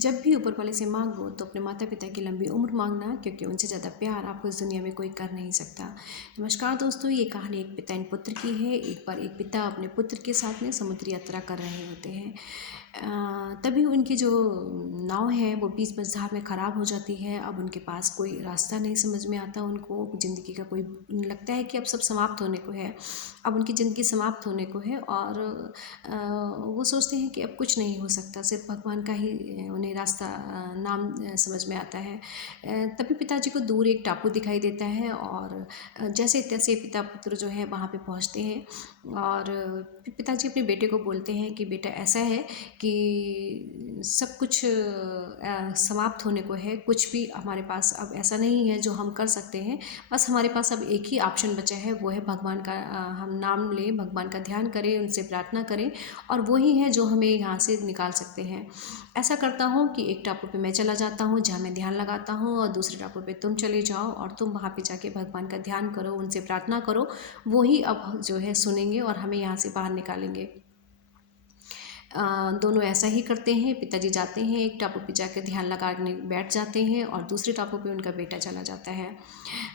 जब भी ऊपर वाले से मांगो तो अपने माता पिता की लंबी उम्र मांगना, क्योंकि उनसे ज़्यादा प्यार आपको इस दुनिया में कोई कर नहीं सकता। नमस्कार दोस्तों, ये कहानी एक पिता इन पुत्र की है। एक बार एक पिता अपने पुत्र के साथ में समुद्री यात्रा कर रहे होते हैं। तभी उनकी जो नाव है वो बीच मझधार में ख़राब हो जाती है। अब उनके पास कोई रास्ता नहीं समझ में आता उनको, ज़िंदगी का कोई, लगता है कि अब सब समाप्त होने को है, अब उनकी ज़िंदगी समाप्त होने को है। और वो सोचते हैं कि अब कुछ नहीं हो सकता, सिर्फ भगवान का ही उन्हें रास्ता नाम समझ में आता है। तभी पिताजी को दूर एक टापू दिखाई देता है और जैसे तैसे पिता पुत्र जो है वहाँ पे पहुँचते हैं। और पिताजी अपने बेटे को बोलते हैं कि बेटा, ऐसा है कि सब कुछ समाप्त होने को है, कुछ भी हमारे पास अब ऐसा नहीं है जो हम कर सकते हैं। बस हमारे पास अब एक ही ऑप्शन बचा है, वो है भगवान का हम नाम लें, भगवान का ध्यान करें, उनसे प्रार्थना करें, और वही है जो हमें यहाँ से निकाल सकते हैं। ऐसा करता हूँ कि एक टापू पे मैं चला जाता हूँ जहाँ मैं ध्यान लगाता हूँ, और दूसरे टापू पे तुम चले जाओ और तुम वहाँ पे जाके भगवान का ध्यान करो, उनसे प्रार्थना करो, वही अब जो है सुनेंगे और हमें यहाँ से बाहर निकालेंगे। दोनों ऐसा ही करते हैं। पिताजी जाते हैं, एक टापू पे जाकर ध्यान लगाने बैठ जाते हैं और दूसरे टापू पे उनका बेटा चला जाता है।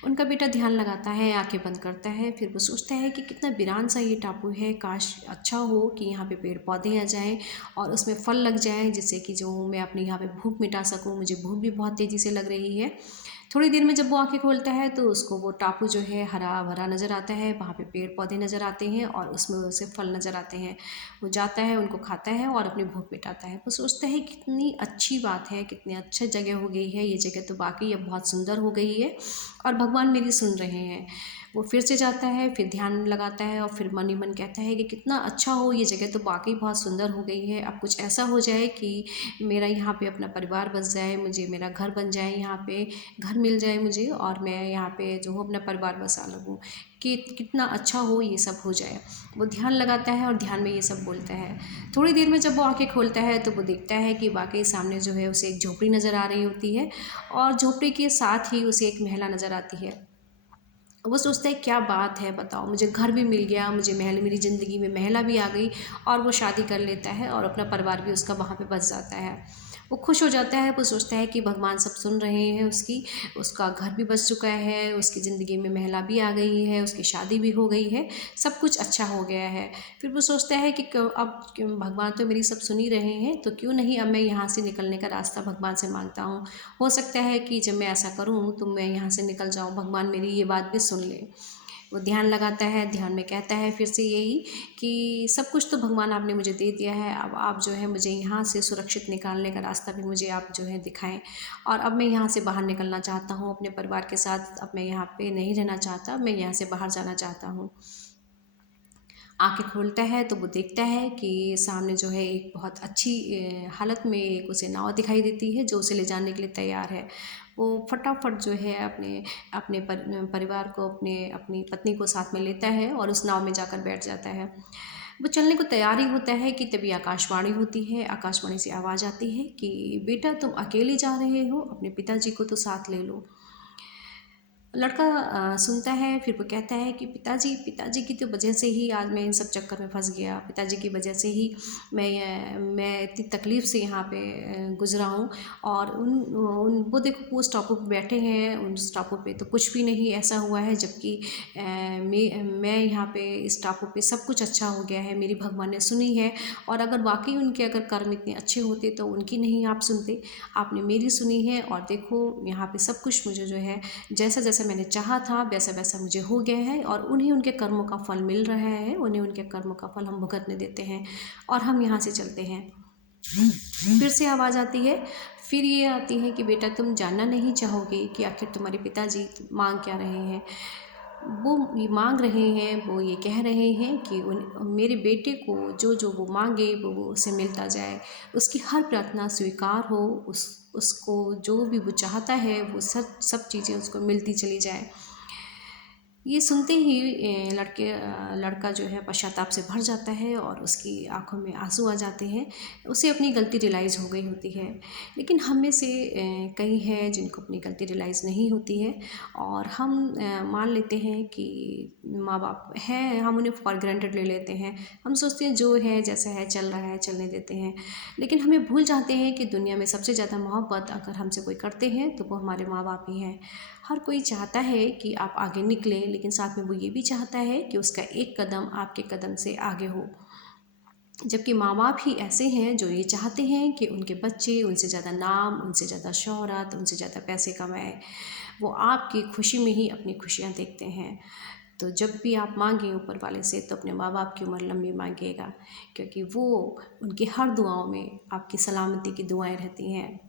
उनका बेटा ध्यान लगाता है, आंखें बंद करता है, फिर वो सोचता है कि कितना वीरान सा ये टापू है, काश अच्छा हो कि यहाँ पे पेड़ पौधे आ जाएं और उसमें फल लग जाएं, जिससे कि जो मैं अपनी यहाँ पे भूख मिटा सकूँ। मुझे भूख भी बहुत तेज़ी से लग रही है। थोड़ी देर में जब वो आंखें खोलता है तो उसको वो टापू जो है हरा भरा नज़र आता है, वहाँ पे पेड़ पौधे नज़र आते हैं और उसमें उसे फल नज़र आते हैं। वो जाता है, उनको खाता है और अपनी भूख मिटाता है। वो सोचता है कितनी अच्छी बात है, कितनी अच्छी जगह हो गई है, ये जगह तो वाकई अब बहुत सुंदर हो गई है और भगवान मेरी सुन रहे हैं। वो फिर से जाता है, फिर ध्यान लगाता है और फिर मन ही मन कहता है कि कितना अच्छा हो, ये जगह तो वाकई बहुत सुंदर हो गई है। अब कुछ ऐसा हो जाए कि मेरा यहाँ पे अपना परिवार बस जाए, मुझे मेरा घर बन जाए, यहाँ पे घर मिल जाए मुझे और मैं यहाँ पे जो हूँ अपना परिवार बसा लगूँ, कि कितना अच्छा हो ये सब हो जाए। वो ध्यान लगाता है और ध्यान में ये सब बोलता है। थोड़ी देर में जब वो आंखें खोलता है तो वो देखता है कि वाकई सामने जो है उसे एक झोपड़ी नज़र आ रही होती है और झोपड़ी के साथ ही उसे एक महिला नज़र आती है। वो सोचता है क्या बात है, बताओ, मुझे घर भी मिल गया, मुझे महल, मेरी ज़िंदगी में महिला भी आ गई। और वो शादी कर लेता है और अपना परिवार भी उसका वहाँ पे बस जाता है। वो खुश हो जाता है। वो सोचता है कि भगवान सब सुन रहे हैं उसकी, उसका घर भी बस चुका है, उसकी ज़िंदगी में महिला भी आ गई है, उसकी शादी भी हो गई है, सब कुछ अच्छा हो गया है। फिर वो सोचता है कि भगवान तो मेरी सब सुन ही रहे हैं, तो क्यों नहीं अब मैं यहाँ से निकलने का रास्ता भगवान से मांगता हूँ। हो सकता है कि जब मैं ऐसा करूँ तो मैं यहाँ से निकल जाऊँ, भगवान मेरी ये बात भी सुन ले। वो ध्यान लगाता है, ध्यान में कहता है फिर से यही कि सब कुछ तो भगवान आपने मुझे दे दिया है, अब आप जो है मुझे यहाँ से सुरक्षित निकालने का रास्ता भी मुझे आप जो है दिखाएं। और अब मैं यहाँ से बाहर निकलना चाहता हूँ अपने परिवार के साथ, अब मैं यहाँ पे नहीं रहना चाहता, मैं यहाँ से बाहर जाना चाहता हूँ। आंखें खोलता है तो वो देखता है कि सामने जो है एक बहुत अच्छी हालत में एक उसे नाव दिखाई देती है जो उसे ले जाने के लिए तैयार है। वो फटाफट जो है अपने अपने परिवार को, अपनी पत्नी को साथ में लेता है और उस नाव में जाकर बैठ जाता है। वो चलने को तैयार ही होता है कि तभी आकाशवाणी होती है। आकाशवाणी से आवाज़ आती है कि बेटा, तुम अकेले जा रहे हो, अपने पिताजी को तो साथ ले लो। लड़का सुनता है, फिर वो कहता है कि पिताजी, पिताजी की तो वजह से ही आज मैं इन सब चक्कर में फंस गया, पिताजी की वजह से ही मैं इतनी तकलीफ़ से यहाँ पे गुज़रा हूँ। और वो देखो, वो उस टापू पे बैठे हैं, उस टापू पे तो कुछ भी नहीं ऐसा हुआ है, जबकि मैं यहाँ पे इस टापू पे सब कुछ अच्छा हो गया है, मेरी भगवान ने सुनी है। और अगर वाकई उनके अगर कर्म इतने अच्छे होते तो उनकी नहीं आप सुनते, आपने मेरी सुनी है। और देखो यहाँ पे सब कुछ मुझे जो है जैसा जैसा मैंने चाहा था वैसा वैसा मुझे हो गया है, और उन्हें उनके कर्मों का फल मिल रहा है, उन्हें उनके कर्मों का फल हम भुगतने देते हैं और हम यहाँ से चलते हैं। फिर से आवाज़ आती है, फिर ये आती है कि बेटा, तुम जानना नहीं चाहोगे कि आखिर तुम्हारे पिताजी मांग क्या रहे हैं। वो ये मांग रहे हैं, वो ये कह रहे हैं कि मेरे बेटे को जो जो वो मांगे वो उसे मिलता जाए, उसकी हर प्रार्थना स्वीकार हो, उसको जो भी वो चाहता है वो सब सब चीज़ें उसको मिलती चली जाए। ये सुनते ही लड़का जो है पश्चाताप से भर जाता है और उसकी आंखों में आंसू आ जाते हैं। उसे अपनी गलती रियलाइज़ हो गई होती है। लेकिन हम में से कई हैं जिनको अपनी गलती रियलाइज़ नहीं होती है और हम मान लेते हैं कि माँ बाप हैं, हम उन्हें फॉर ग्रांटेड ले लेते हैं। हम सोचते हैं जो है जैसा है चल रहा है चलने देते हैं। लेकिन हमें भूल जाते हैं कि दुनिया में सबसे ज़्यादा मोहब्बत अगर हमसे कोई करते हैं तो वो हमारे माँ बाप ही हैं। हर कोई चाहता है कि आप आगे निकलें, लेकिन साथ में वो ये भी चाहता है कि उसका एक कदम आपके कदम से आगे हो। जबकि माँ बाप ही ऐसे हैं जो ये चाहते हैं कि उनके बच्चे उनसे ज़्यादा नाम, उनसे ज़्यादा शोहरत, उनसे ज़्यादा पैसे कमाएं। वो आपकी खुशी में ही अपनी खुशियाँ देखते हैं। तो जब भी आप मांगें ऊपर वाले से तो अपने माँ बाप की उम्र लंबी मांगिएगा, क्योंकि वो उनकी हर दुआओं में आपकी सलामती की दुआएं रहती हैं।